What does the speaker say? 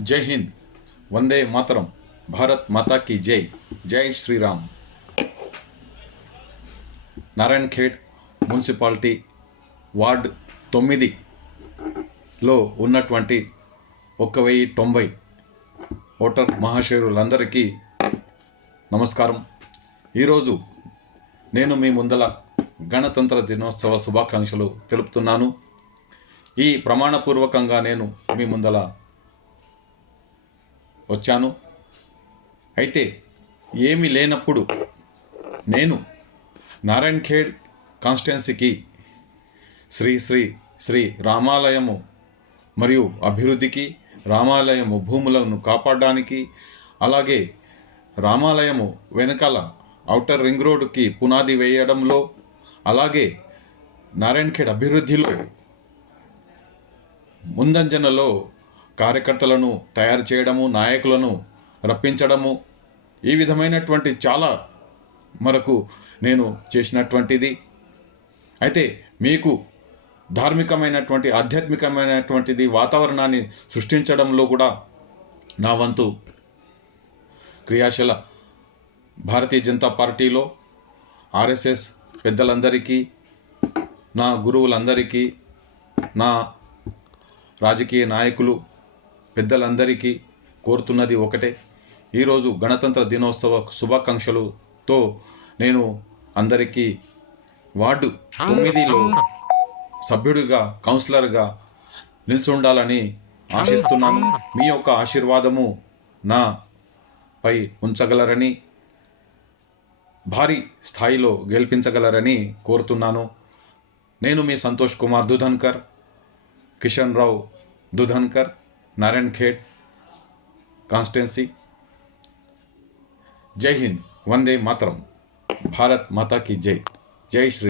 जय हिंद, वंदे मातरम, भारत माता की जय, जय श्रीराम। नारायण खेड మున్సిపాలిటీ వార్డ్ 9లో ఉన్నటువంటి 1090 ఓటర్ మహాశయులందరికీ నమస్కారం। ఈరోజు నేను మీ ముందల గణతంత్ర దినోత్సవ శుభాకాంక్షలు తెలుపుతున్నాను। ఈ ప్రమాణపూర్వకంగా నేను మీ ముందల వచ్చాను। అయితే ఏమీ లేనప్పుడు నేను నారాయణ్ ఖేడ్ కాన్స్టిట్యున్సీకి శ్రీ శ్రీ శ్రీ రామాలయము మరియు అభివృద్ధికి, రామాలయము భూములను కాపాడడానికి, అలాగే రామాలయము వెనకాల ఔటర్ రింగ్ రోడ్డుకి పునాది వేయడంలో, అలాగే నారాయణ్ ఖేడ్ అభివృద్ధిలో ముందంజనలో కార్యకర్తలను తయారు చేయడము, నాయకులను రప్పించడము, ఈ విధమైనటువంటి చాలా మరకు నేను చేసినటువంటిది। అయితే మీకు ధార్మికమైనటువంటి, ఆధ్యాత్మికమైనటువంటిది వాతావరణాన్ని సృష్టించడంలో కూడా నా వంతు క్రియాశీల భారతీయ జనతా పార్టీలో ఆర్ఎస్ఎస్ పెద్దలందరికీ, నా గురువులందరికీ, నా రాజకీయ నాయకులు పెద్దలందరికీ కోరుతున్నది ఒకటే। ఈరోజు గణతంత్ర దినోత్సవ శుభాకాంక్షలతో నేను అందరికీ వార్డు 9లో సభ్యుడిగా, కౌన్సిలర్గా నిల్చుండాలని ఆశిస్తున్నాను। మీ యొక్క ఆశీర్వాదము నాపై ఉంచగలరని, భారీ స్థాయిలో గెలిపించగలరని కోరుతున్నాను। నేను మీ సంతోష్ కుమార్ దుధన్కర్, కిషన్ రావు దుధన్కర్, నారాయణ్ ఖేడ్ కాన్స్టిట్యున్సీ। जय हिंद, वंदे मातरम, भारत माता की जय, जय श्री।